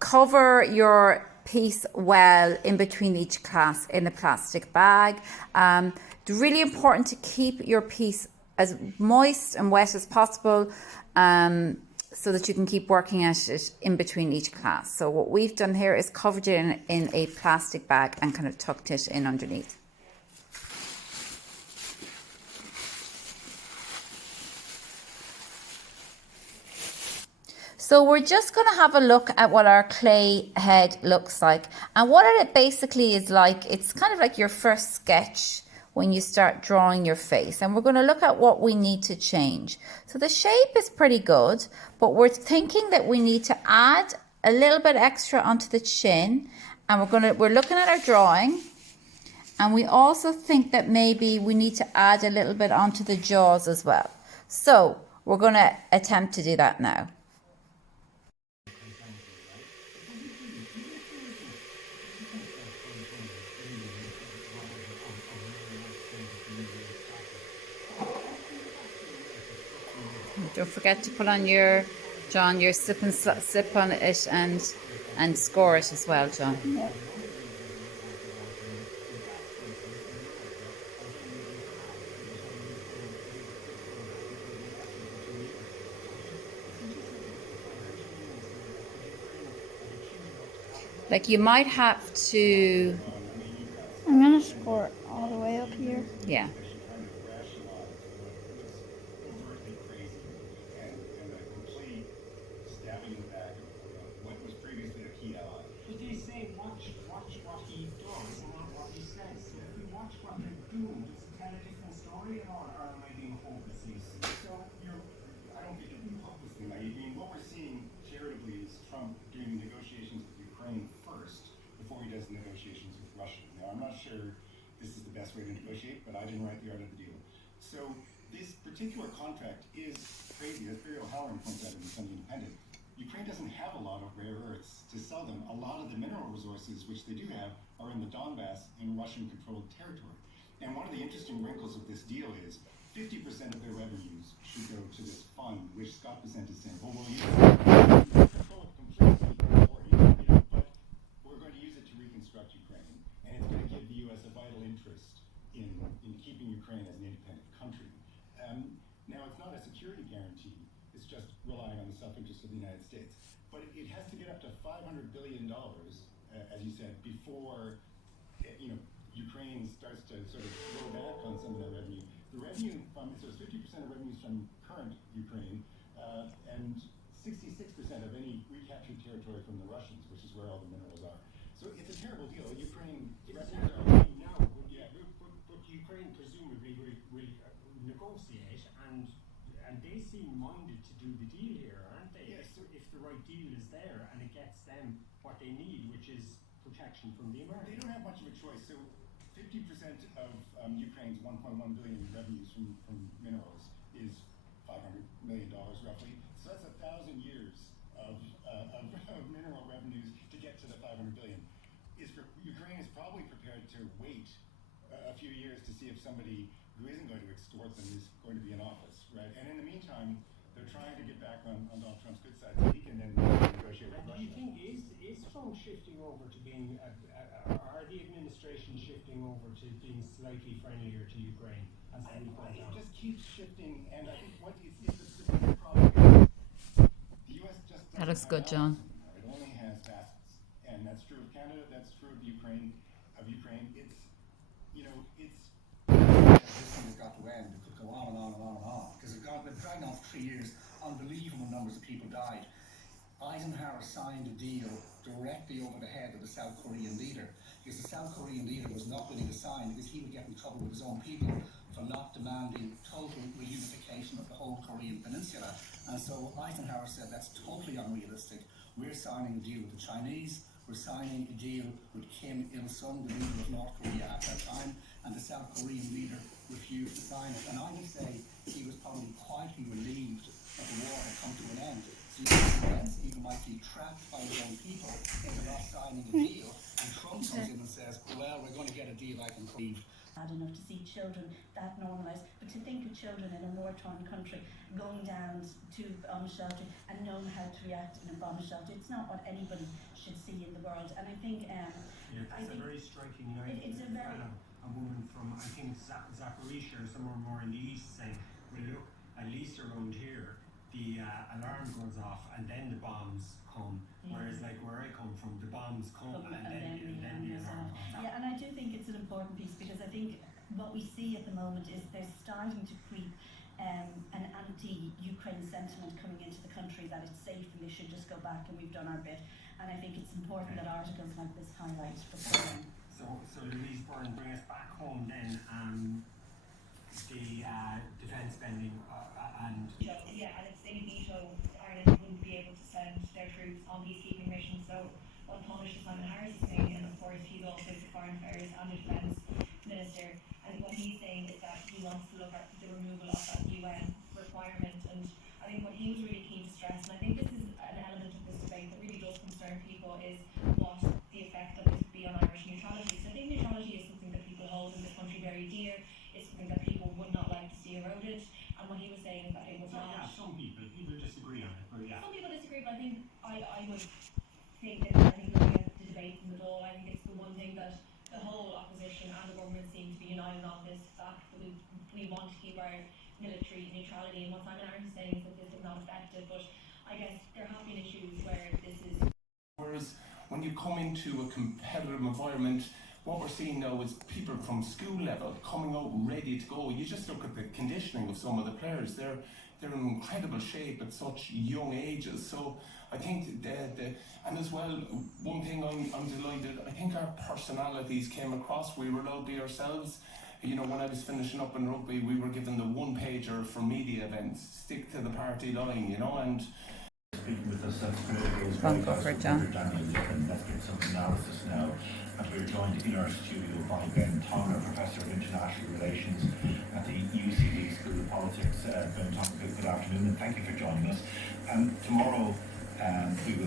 Cover your piece well in between each class in a plastic bag. It's really important to keep your piece as moist and wet as possible so that you can keep working at it in between each class. So what we've done here is covered it in a plastic bag and kind of tucked it in underneath. So we're just going to have a look at what our clay head looks like. And what it basically is like, it's kind of like your first sketch when you start drawing your face. And we're going to look at what we need to change. So the shape is pretty good, but we're thinking that we need to add a little bit extra onto the chin. And we're looking at our drawing. And we also think that maybe we need to add a little bit onto the jaws as well. So we're going to attempt to do that now. Don't forget to put on your, John, your sip on it and score it as well, John. Yeah. Like you might have to... I'm going to score it all the way up here. Yeah. What we're seeing charitably is Trump doing negotiations with Ukraine first before he does negotiations with Russia. Now, I'm not sure this is the best way to negotiate, but I didn't write the art of the deal. So this particular contract is crazy. As Barry O'Halloran points out in the Sunday Independent, Ukraine doesn't have a lot of rare earths to sell them. A lot of the mineral resources, which they do have, are in the Donbass in Russian-controlled territory. And one of the interesting wrinkles of this deal is 50% of their revenues should go to this fund, which Scott Bessent is saying, well, we'll use it to control it completely, but we're going to use it to reconstruct Ukraine. And it's going to give the U.S. a vital interest in keeping Ukraine as an independent country. Now, it's not a security guarantee. It's just relying on the self-interest of the United States. But it has to get up to $500 billion, as you said, before Ukraine starts to sort of roll back on some of that revenue. The revenue from, so it's 50% of revenues from current Ukraine, and 66% of any recaptured territory from the Russians, which is where all the minerals are. So it's a terrible deal. Ukraine revenues are now, but Ukraine presumably will negotiate, and they seem minded to do the deal here, aren't they? Yes. If the right deal is there and it gets them what they need, which is protection from the Americans. They don't have much of a choice. So 50% of Ukraine's 1.1 billion revenues from minerals is $500 million roughly. So that's 1,000 years of mineral revenues to get to the 500 billion. Ukraine is probably prepared to wait a few years to see if somebody who isn't going to extort them is going to be in office, right? And in the meantime, they're trying to get back on Donald Trump's good side so he can then negotiate with Russia. Do you think is Trump shifting over to being, are the administration shifting over to being slightly friendlier to Ukraine as the week goes on? It just keeps shifting, and I think what is the specific problem is the U.S. just doesn't That looks have good, John. allies anymore. It only has vassals, and that's true of Canada. That's true of Ukraine. It's this thing has got to end. It could go on and on and on and on because it's been dragging on for 3 years. Unbelievable numbers of people died. Eisenhower signed a deal directly over the head of the South Korean leader because the South Korean leader was not willing to sign because he would get in trouble with his own people for not demanding total reunification of the whole Korean peninsula. And so Eisenhower said that's totally unrealistic. We're signing a deal with the Chinese. We're signing a deal with Kim Il-sung, the leader of North Korea at that time, and the South Korean leader refused to sign it. And I would say he was probably quietly relieved that the war had come to an end. So you might be trapped by his own people into not signing a deal, and Trump comes in and says, well, we're going to get a deal I can believe. bad enough to see children that normalised, but to think of children in a war-torn country going down to bomb shelter and knowing how to react in a bomb shelter, it's not what anybody should see in the world. And I think it's a very striking night. it's a very a woman from, I think, Zaporizhia or somewhere more in the east saying, well look, at least around here the alarm goes off and then the bombs come, whereas like where I come from, the bombs come and then the alarm goes off. Yeah, and I do think it's an important piece, because I think what we see at the moment is there's starting to creep an anti-Ukraine sentiment coming into the country, that it's safe and they should just go back and we've done our bit. And I think it's important that articles like this highlight before then. So Louise Byrne, bring us back home then, the defence spending and... Yeah, and if they veto, Ireland wouldn't be able to send their troops on peacekeeping missions. So what Taoiseach Simon Harris is saying, and of course he's also the Foreign Affairs and the Defence Minister, and what he's saying is that he wants to look at the removal of that UN requirement. And I think what he was really keen to stress, and I think this is an element of this debate that really does concern people, is what the effect of this would be on Irish neutrality. So I think neutrality is something that people hold in this country very dear. It's something that people would not like to see eroded. And what he was saying is that it was not. Yeah, some people disagree on it, but yeah. Some people disagree, but I think I would think that, I think looking at the debate from the Dáil, I think it's the one thing that the whole opposition and the government seem to be united on, this fact that we want to keep our military neutrality. And what Simon Harris is saying is that this is not effective, but I guess there have been issues where this is. Whereas when you come into a competitive environment, what we're seeing now is people from school level coming out ready to go. You just look at the conditioning of some of the players. They're in incredible shape at such young ages. So I think and as well, one thing I'm delighted, I think our personalities came across. We were allowed to be ourselves. You know, when I was finishing up in rugby, we were given the one-pager for media events, stick to the party line, you know, and speaking with us, that's Communications Go for it, John. And let's get some analysis now. And we're joined in our studio by Ben Tonner, Professor of International Relations at the UCD School of Politics. Ben Tonner, good afternoon and thank you for joining us. Tomorrow we will